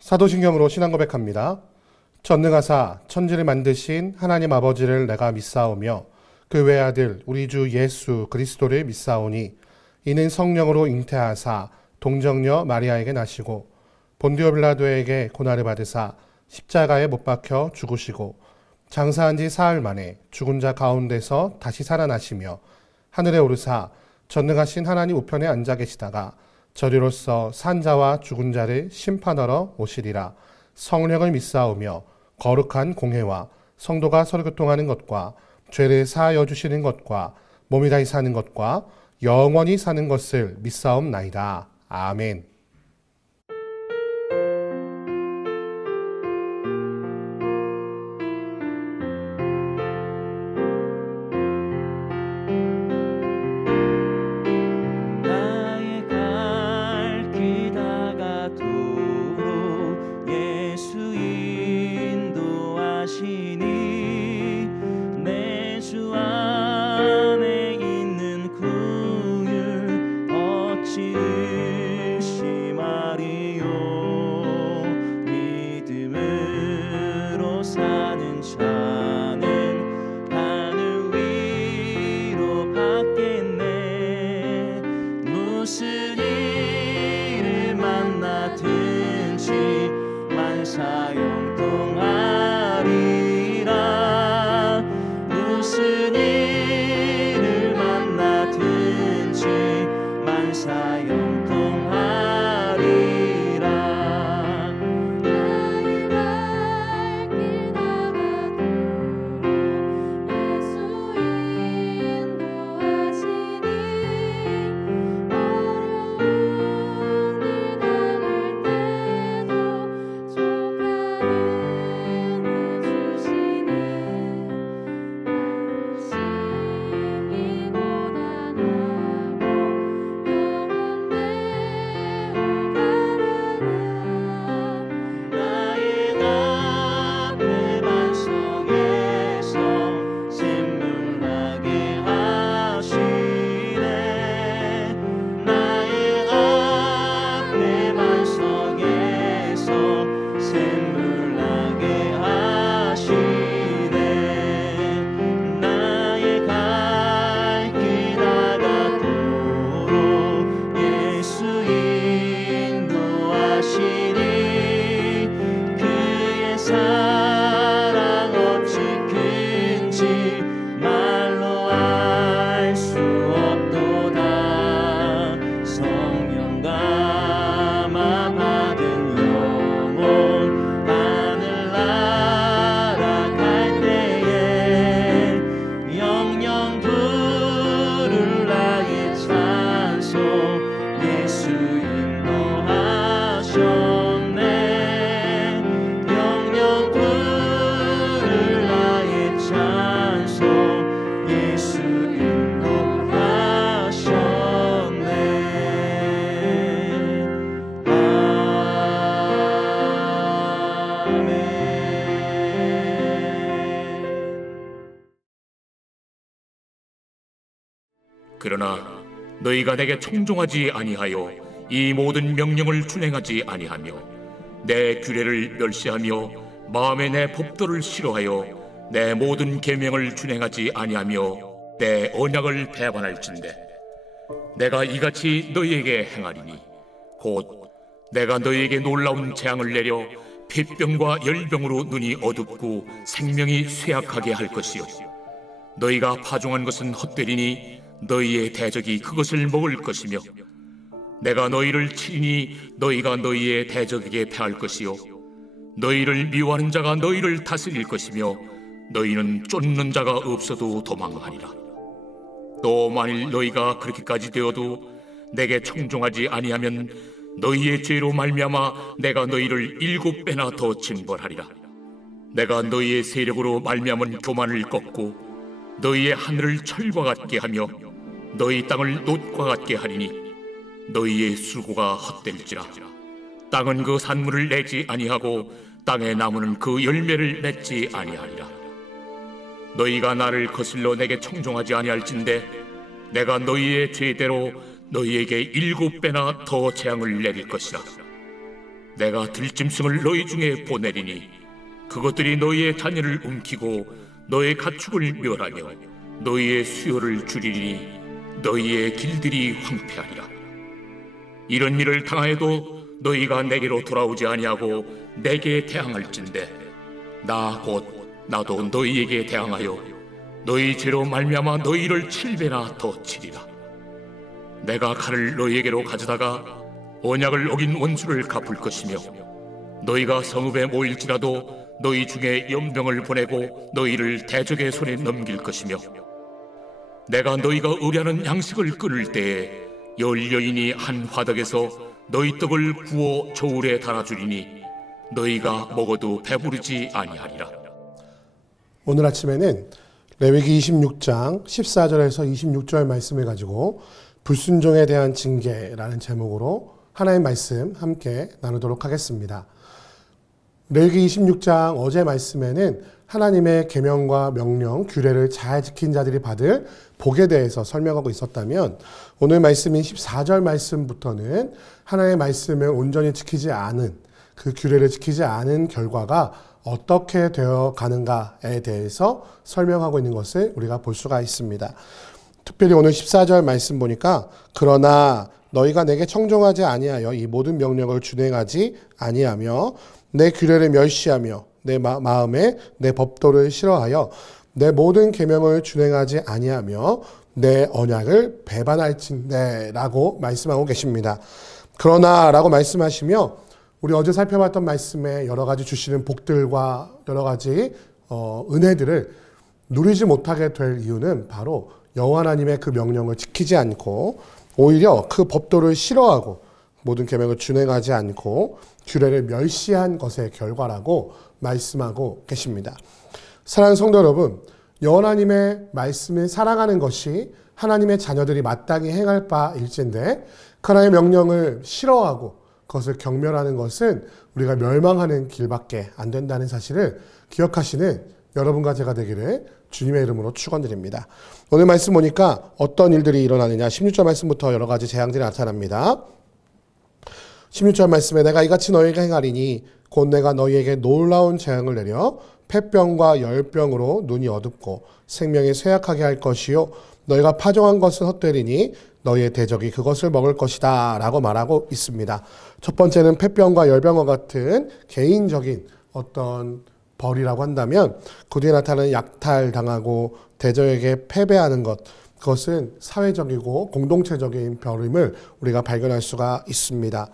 사도신경으로 신앙 고백합니다. 전능하사 천지를 만드신 하나님 아버지를 내가 믿사오며 그 외아들 우리 주 예수 그리스도를 믿사오니 이는 성령으로 잉태하사 동정녀 마리아에게 나시고 본디오 빌라도에게 고난을 받으사 십자가에 못 박혀 죽으시고 장사한 지 사흘 만에 죽은 자 가운데서 다시 살아나시며 하늘에 오르사 전능하신 하나님 우편에 앉아 계시다가 저리로서 산 자와 죽은 자를 심판하러 오시리라. 성령을 믿사오며 거룩한 공회와 성도가 서로 교통하는 것과 죄를 사하여 주시는 것과 몸이 다시 사는 것과 영원히 사는 것을 믿사옵나이다. 아멘. 그러나 너희가 내게 청종하지 아니하여 이 모든 명령을 준행하지 아니하며 내 규례를 멸시하며 마음에 내 법도를 싫어하여 내 모든 계명을 준행하지 아니하며 내 언약을 배반할진대 내가 이같이 너희에게 행하리니 곧 내가 너희에게 놀라운 재앙을 내려 폐병과 열병으로 눈이 어둡고 생명이 쇠약하게 할 것이요 너희가 파종한 것은 헛되리니 너희의 대적이 그것을 먹을 것이며 내가 너희를 치리니 너희가 너희의 대적에게 패할 것이요 너희를 미워하는 자가 너희를 다스릴 것이며 너희는 쫓는 자가 없어도 도망하리라. 또 만일 너희가 그렇게까지 되어도 내게 청종하지 아니하면 너희의 죄로 말미암아 내가 너희를 7배나 더 징벌하리라. 내가 너희의 세력으로 말미암은 교만을 꺾고 너희의 하늘을 철과 같게 하며 너희 땅을 놋과 같게 하리니 너희의 수고가 헛될지라. 땅은 그 산물을 내지 아니하고 땅의 나무는 그 열매를 맺지 아니하리라. 너희가 나를 거슬러 내게 청종하지 아니할진대 내가 너희의 죄대로 너희에게 7배나 더 재앙을 내릴 것이라. 내가 들짐승을 너희 중에 보내리니 그것들이 너희의 자녀를 움키고 너의 가축을 멸하며 너희의 수요를 줄이리니 너희의 길들이 황폐하리라. 이런 일을 당하여도 너희가 내게로 돌아오지 아니하고 내게 대항할진대 나 곧 나도 너희에게 대항하여 너희 죄로 말미암아 너희를 7배나 더 치리라. 내가 칼을 너희에게로 가져다가 언약을 어긴 원수를 갚을 것이며 너희가 성읍에 모일지라도 너희 중에 연병을 보내고 너희를 대적의 손에 넘길 것이며 내가 너희가 의뢰하는 양식을 끊을 때에 열 여인이 한 화덕에서 너희 떡을 구워 저울에 달아주리니 너희가 먹어도 배부르지 아니하리라. 오늘 아침에는 레위기 26장 14절에서 26절 말씀을 가지고 불순종에 대한 징계라는 제목으로 하나님 말씀 함께 나누도록 하겠습니다. 레위기 26장 어제 말씀에는 하나님의 계명과 명령, 규례를 잘 지킨 자들이 받을 복에 대해서 설명하고 있었다면 오늘 말씀인 14절 말씀부터는 하나님의 말씀을 온전히 지키지 않은 그 규례를 지키지 않은 결과가 어떻게 되어 가는가에 대해서 설명하고 있는 것을 우리가 볼 수가 있습니다. 특별히 오늘 14절 말씀 보니까 그러나 너희가 내게 청종하지 아니하여 이 모든 명령을 준행하지 아니하며 내 규례를 멸시하며 내 마음에 내 법도를 싫어하여 내 모든 계명을 준행하지 아니하며 내 언약을 배반할진대 라고 말씀하고 계십니다. 그러나 라고 말씀하시며 우리 어제 살펴봤던 말씀에 여러 가지 주시는 복들과 여러 가지 은혜들을 누리지 못하게 될 이유는 바로 여호와 하나님의 그 명령을 지키지 않고 오히려 그 법도를 싫어하고 모든 계명을 준행하지 않고 규례를 멸시한 것의 결과라고 말씀하고 계십니다. 사랑하는 성도 여러분, 여호와 하나님의 말씀을 사랑하는 것이 하나님의 자녀들이 마땅히 행할 바일진데 그 하나님의 명령을 싫어하고 그것을 경멸하는 것은 우리가 멸망하는 길밖에 안 된다는 사실을 기억하시는 여러분과 제가 되기를 주님의 이름으로 축원드립니다. 오늘 말씀 보니까 어떤 일들이 일어나느냐 16절 말씀부터 여러 가지 재앙들이 나타납니다. 16절 말씀에 내가 이같이 너희에게 행하리니 곧 내가 너희에게 놀라운 재앙을 내려 폐병과 열병으로 눈이 어둡고 생명이 쇠약하게 할 것이요 너희가 파종한 것은 헛되리니 너희의 대적이 그것을 먹을 것이다 라고 말하고 있습니다. 첫 번째는 폐병과 열병과 같은 개인적인 어떤 벌이라고 한다면 그 뒤에 나타나는 약탈당하고 대적에게 패배하는 것, 그것은 사회적이고 공동체적인 벌임을 우리가 발견할 수가 있습니다.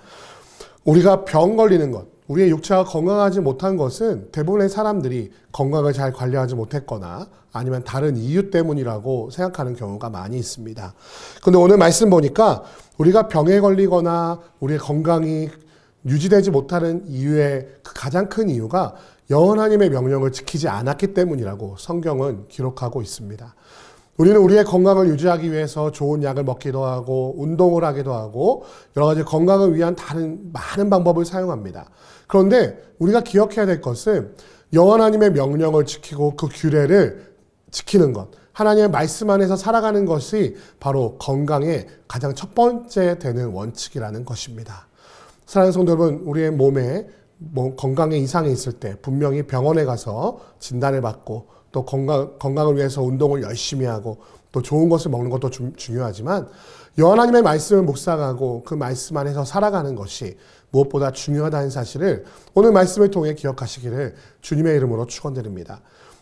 우리가 병 걸리는 것, 우리의 육체가 건강하지 못한 것은 대부분의 사람들이 건강을 잘 관리하지 못했거나 아니면 다른 이유 때문이라고 생각하는 경우가 많이 있습니다. 그런데 오늘 말씀 보니까 우리가 병에 걸리거나 우리의 건강이 유지되지 못하는 이유의 그 가장 큰 이유가 여호와 하나님의 명령을 지키지 않았기 때문이라고 성경은 기록하고 있습니다. 우리는 우리의 건강을 유지하기 위해서 좋은 약을 먹기도 하고 운동을 하기도 하고 여러 가지 건강을 위한 다른 많은 방법을 사용합니다. 그런데 우리가 기억해야 될 것은 여호와 하나님의 명령을 지키고 그 규례를 지키는 것, 하나님의 말씀 안에서 살아가는 것이 바로 건강의 가장 첫 번째 되는 원칙이라는 것입니다. 사랑하는 성도 여러분, 우리의 몸에 건강에 이상이 있을 때 분명히 병원에 가서 진단을 받고 또 건강을 위해서 운동을 열심히 하고 또 좋은 것을 먹는 것도 중요하지만 여호와 하나님의 말씀을 묵상하고 그 말씀 안에서 살아가는 것이 무엇보다 중요하다는 사실을 오늘 말씀을 통해 기억하시기를 주님의 이름으로 축원드립니다.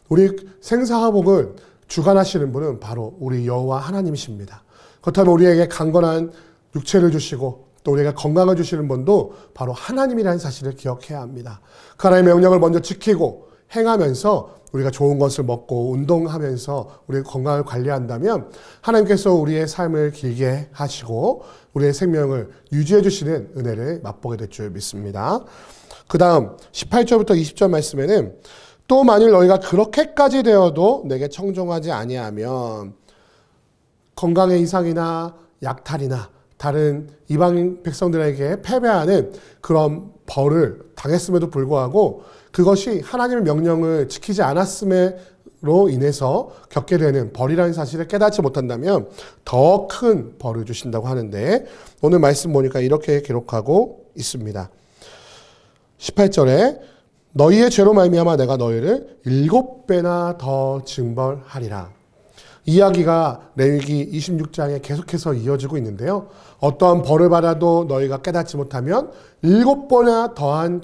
우리 생사화복을 주관하시는 분은 바로 우리 여호와 하나님이십니다. 그렇다면 우리에게 강건한 육체를 주시고 또 우리에게 건강을 주시는 분도 바로 하나님이라는 사실을 기억해야 합니다. 그 하나님의 명령을 먼저 지키고 행하면서 우리가 좋은 것을 먹고 운동하면서 우리의 건강을 관리한다면 하나님께서 우리의 삶을 길게 하시고 우리의 생명을 유지해 주시는 은혜를 맛보게 될 줄 믿습니다. 그 다음 18절부터 20절 말씀에는 또 만일 너희가 그렇게까지 되어도 내게 청종하지 아니하면 건강의 이상이나 약탈이나 다른 이방 백성들에게 패배하는 그런 벌을 당했음에도 불구하고 그것이 하나님의 명령을 지키지 않았음으로 인해서 겪게 되는 벌이라는 사실을 깨닫지 못한다면 더 큰 벌을 주신다고 하는데 오늘 말씀 보니까 이렇게 기록하고 있습니다. 18절에 너희의 죄로 말미암아 내가 너희를 7배나 더 징벌하리라. 이야기가 레위기 26장에 계속해서 이어지고 있는데요. 어떠한 벌을 받아도 너희가 깨닫지 못하면 7번이나 더한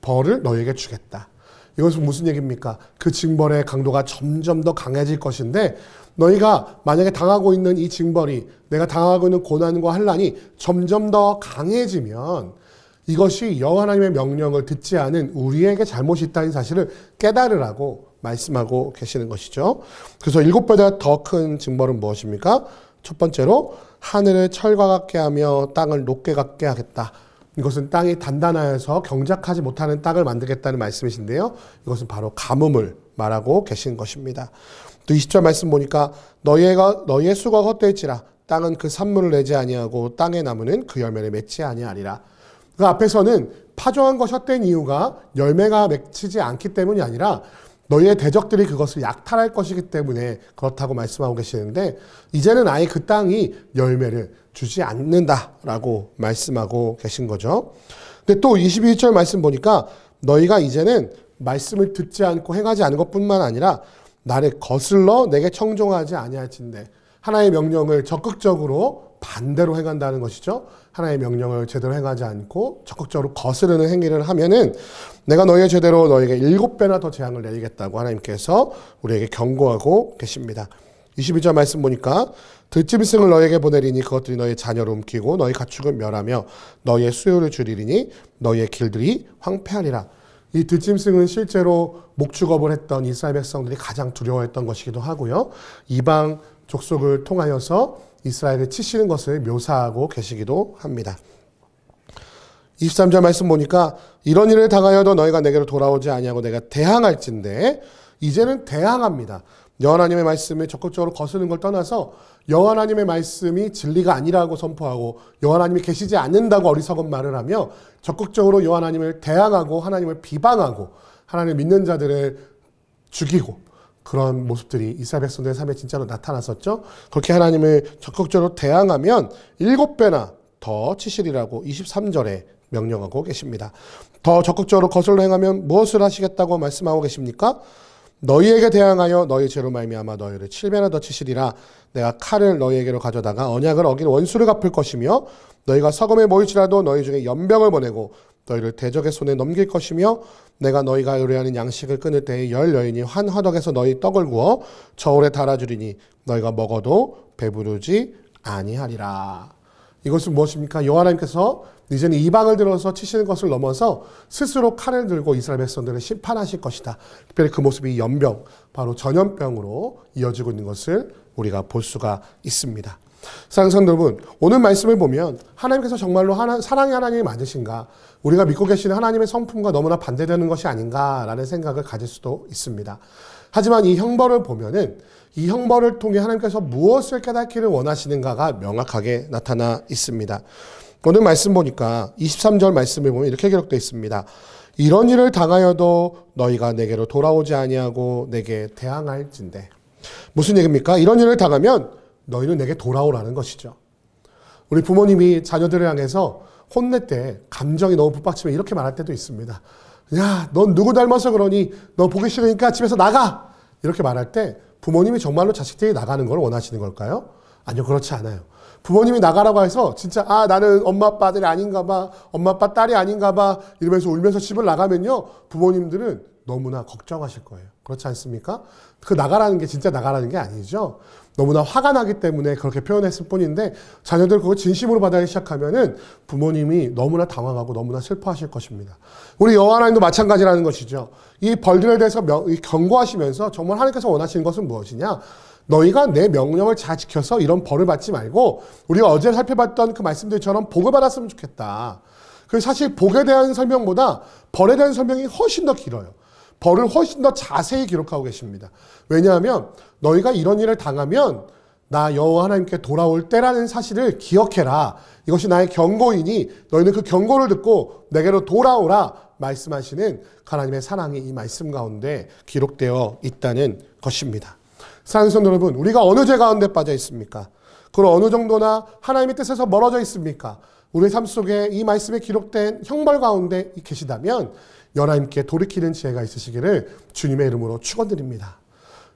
벌을 너희에게 주겠다. 이것은 무슨 얘기입니까? 그 징벌의 강도가 점점 더 강해질 것인데 너희가 만약에 당하고 있는 이 징벌이, 내가 당하고 있는 고난과 환난이 점점 더 강해지면 이것이 여호와 하나님의 명령을 듣지 않은 우리에게 잘못이 있다는 사실을 깨달으라고 말씀하고 계시는 것이죠. 그래서 7배보다 더 큰 징벌은 무엇입니까? 첫 번째로 하늘을 철과 같게 하며 땅을 녹게 같게 하겠다. 이것은 땅이 단단하여서 경작하지 못하는 땅을 만들겠다는 말씀이신데요. 이것은 바로 가뭄을 말하고 계신 것입니다. 또 20절 말씀 보니까 너희의 수가 헛될지라 땅은 그 산물을 내지 아니하고 땅의 나무는 그 열매를 맺지 아니하리라. 그 앞에서는 파종한 것이 헛된 이유가 열매가 맺히지 않기 때문이 아니라 너희의 대적들이 그것을 약탈할 것이기 때문에 그렇다고 말씀하고 계시는데 이제는 아예 그 땅이 열매를 주지 않는다라고 말씀하고 계신 거죠. 근데 또 22절 말씀 보니까 너희가 이제는 말씀을 듣지 않고 행하지 않은 것뿐만 아니라 나를 거슬러 내게 청종하지 아니할진대. 하나님의 명령을 적극적으로 반대로 행한다는 것이죠. 하나님의 명령을 제대로 행하지 않고 적극적으로 거스르는 행위를 하면은 내가 너희의 죄대로 너희에게 7배나 더 재앙을 내리겠다고 하나님께서 우리에게 경고하고 계십니다. 22절 말씀 보니까 들짐승을 너희에게 보내리니 그것들이 너희의 자녀를 움키고 너희 가축을 멸하며 너희의 수요를 줄이리니 너희의 길들이 황폐하리라. 이 들짐승은 실제로 목축업을 했던 이스라엘 백성들이 가장 두려워했던 것이기도 하고요. 이방 족속을 통하여서 이스라엘을 치시는 것을 묘사하고 계시기도 합니다. 23절 말씀 보니까 이런 일을 당하여도 너희가 내게로 돌아오지 아니하고 내가 대항할진대. 이제는 대항합니다. 여호와 하나님의 말씀을 적극적으로 거스르는 걸 떠나서 여호와 하나님의 말씀이 진리가 아니라고 선포하고 여호와 하나님이 계시지 않는다고 어리석은 말을 하며 적극적으로 여호와 하나님을 대항하고 하나님을 비방하고 하나님을 믿는 자들을 죽이고 그런 모습들이 이스라엘 백성들의 삶에 진짜로 나타났었죠. 그렇게 하나님을 적극적으로 대항하면 7배나 더 치시리라고 23절에 명령하고 계십니다. 더 적극적으로 거슬러 행하면 무엇을 하시겠다고 말씀하고 계십니까? 너희에게 대항하여 너희 죄로 말미암아 너희를 7배나 더 치시리라. 내가 칼을 너희에게로 가져다가 언약을 어긴 원수를 갚을 것이며 너희가 서금에 모일지라도 너희 중에 연병을 보내고 너희를 대적의 손에 넘길 것이며 내가 너희가 요리하는 양식을 끊을 때에 열 여인이 한 화덕에서 너희 떡을 구워 저울에 달아주리니 너희가 먹어도 배부르지 아니하리라. 이것은 무엇입니까? 여호와 하나님께서 이제는 이방을 들어서 치시는 것을 넘어서 스스로 칼을 들고 이스라엘 백성들을 심판하실 것이다. 특별히 그 모습이 연병, 바로 전염병으로 이어지고 있는 것을 우리가 볼 수가 있습니다. 사랑하는 성도 여러분, 오늘 말씀을 보면 하나님께서 정말로 사랑의 하나님이 맞으신가? 우리가 믿고 계시는 하나님의 성품과 너무나 반대되는 것이 아닌가라는 생각을 가질 수도 있습니다. 하지만 이 형벌을 보면은 이 형벌을 통해 하나님께서 무엇을 깨닫기를 원하시는가가 명확하게 나타나 있습니다. 오늘 말씀 보니까 23절 말씀을 보면 이렇게 기록되어 있습니다. 이런 일을 당하여도 너희가 내게로 돌아오지 아니하고 내게 대항할진대. 무슨 얘기입니까? 이런 일을 당하면 너희는 내게 돌아오라는 것이죠. 우리 부모님이 자녀들을 향해서 혼낼 때 감정이 너무 북받치면 이렇게 말할 때도 있습니다. 야, 넌 누구 닮아서 그러니? 너 보기 싫으니까 집에서 나가! 이렇게 말할 때 부모님이 정말로 자식들이 나가는 걸 원하시는 걸까요? 아니요, 그렇지 않아요. 부모님이 나가라고 해서 진짜 나는 엄마 아빠 아들이 아닌가 봐, 엄마 아빠 딸이 아닌가 봐 이러면서 울면서 집을 나가면요, 부모님들은 너무나 걱정하실 거예요. 그렇지 않습니까? 그 나가라는 게 진짜 나가라는 게 아니죠. 너무나 화가 나기 때문에 그렇게 표현했을 뿐인데 자녀들 그거 진심으로 받아들이기 시작하면은 부모님이 너무나 당황하고 너무나 슬퍼하실 것입니다. 우리 여호와 하나님도 마찬가지라는 것이죠. 이 벌들에 대해서 경고하시면서 정말 하나님께서 원하시는 것은 무엇이냐? 너희가 내 명령을 잘 지켜서 이런 벌을 받지 말고 우리가 어제 살펴봤던 그 말씀들처럼 복을 받았으면 좋겠다. 그래서 사실 복에 대한 설명보다 벌에 대한 설명이 훨씬 더 길어요. 벌을 훨씬 더 자세히 기록하고 계십니다. 왜냐하면 너희가 이런 일을 당하면 나 여호와 하나님께 돌아올 때라는 사실을 기억해라. 이것이 나의 경고이니 너희는 그 경고를 듣고 내게로 돌아오라 말씀하시는 하나님의 사랑이 이 말씀 가운데 기록되어 있다는 것입니다. 사랑하는 성도 여러분, 우리가 어느 죄 가운데 빠져 있습니까? 그럼 어느 정도나 하나님의 뜻에서 멀어져 있습니까? 우리의 삶 속에 이 말씀에 기록된 형벌 가운데 계시다면 하나님께 돌이키는 지혜가 있으시기를 주님의 이름으로 축원드립니다.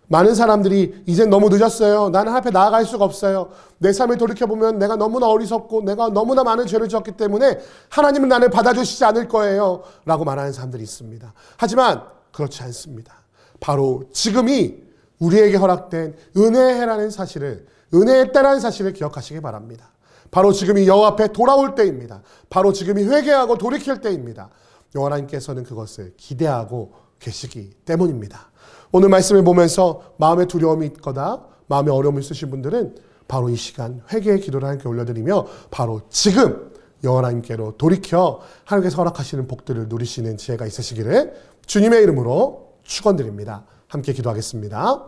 많은 사람들이 이젠 너무 늦었어요. 나는 앞에 나아갈 수가 없어요. 내 삶을 돌이켜보면 내가 너무나 어리석고 내가 너무나 많은 죄를 지었기 때문에 하나님은 나를 받아주시지 않을 거예요 라고 말하는 사람들이 있습니다. 하지만 그렇지 않습니다. 바로 지금이 우리에게 허락된 은혜의 해라는 사실을, 은혜의 때라는 사실을 기억하시기 바랍니다. 바로 지금이 여호와 앞에 돌아올 때입니다. 바로 지금이 회개하고 돌이킬 때입니다. 여호와 하나님께서는 그것을 기대하고 계시기 때문입니다. 오늘 말씀을 보면서 마음에 두려움이 있거나 마음에 어려움이 있으신 분들은 바로 이 시간 회개의 기도를 하나님께 올려드리며 바로 지금 여호와 하나님께로 돌이켜 하나님께서 허락하시는 복들을 누리시는 지혜가 있으시기를 주님의 이름으로 축원드립니다. 함께 기도하겠습니다.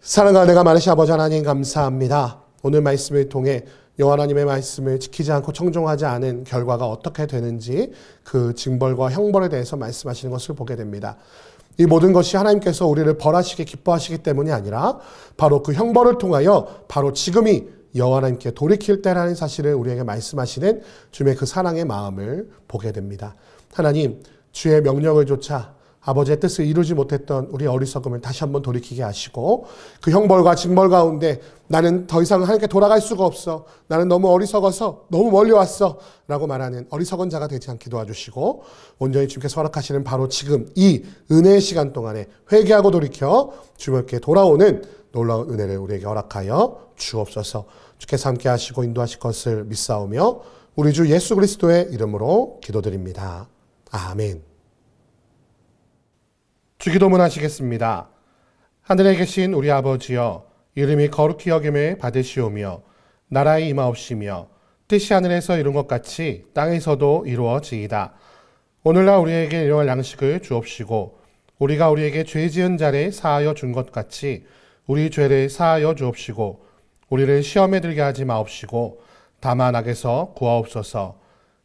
사랑하는 내가 많으신 아버지 하나님 감사합니다. 오늘 말씀을 통해 여호와 하나님의 말씀을 지키지 않고 청종하지 않은 결과가 어떻게 되는지 그 징벌과 형벌에 대해서 말씀하시는 것을 보게 됩니다. 이 모든 것이 하나님께서 우리를 벌하시게 기뻐하시기 때문이 아니라 바로 그 형벌을 통하여 바로 지금이 여호와 하나님께 돌이킬 때라는 사실을 우리에게 말씀하시는 주님의 그 사랑의 마음을 보게 됩니다. 하나님, 주의 명령을 조차 아버지의 뜻을 이루지 못했던 우리 어리석음을 다시 한번 돌이키게 하시고 그 형벌과 징벌 가운데 나는 더 이상 하나님께 돌아갈 수가 없어. 나는 너무 어리석어서 너무 멀리 왔어. 라고 말하는 어리석은 자가 되지 않게 도와주시고 온전히 주님께서 허락하시는 바로 지금 이 은혜의 시간 동안에 회개하고 돌이켜 주님께 돌아오는 놀라운 은혜를 우리에게 허락하여 주옵소서. 주께서 함께 하시고 인도하실 것을 믿사오며 우리 주 예수 그리스도의 이름으로 기도드립니다. 아멘. 주기도문 하시겠습니다. 하늘에 계신 우리 아버지여, 이름이 거룩히 여김을 받으시오며 나라의 임하옵시며 뜻이 하늘에서 이룬 것 같이 땅에서도 이루어지이다. 오늘날 우리에게 일용할 양식을 주옵시고 우리가 우리에게 죄 지은 자를 사하여 준 것 같이 우리 죄를 사하여 주옵시고 우리를 시험에 들게 하지 마옵시고 다만 악에서 구하옵소서.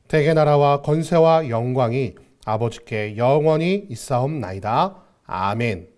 대개 나라와 권세와 영광이 아버지께 영원히 있사옵나이다. 아멘.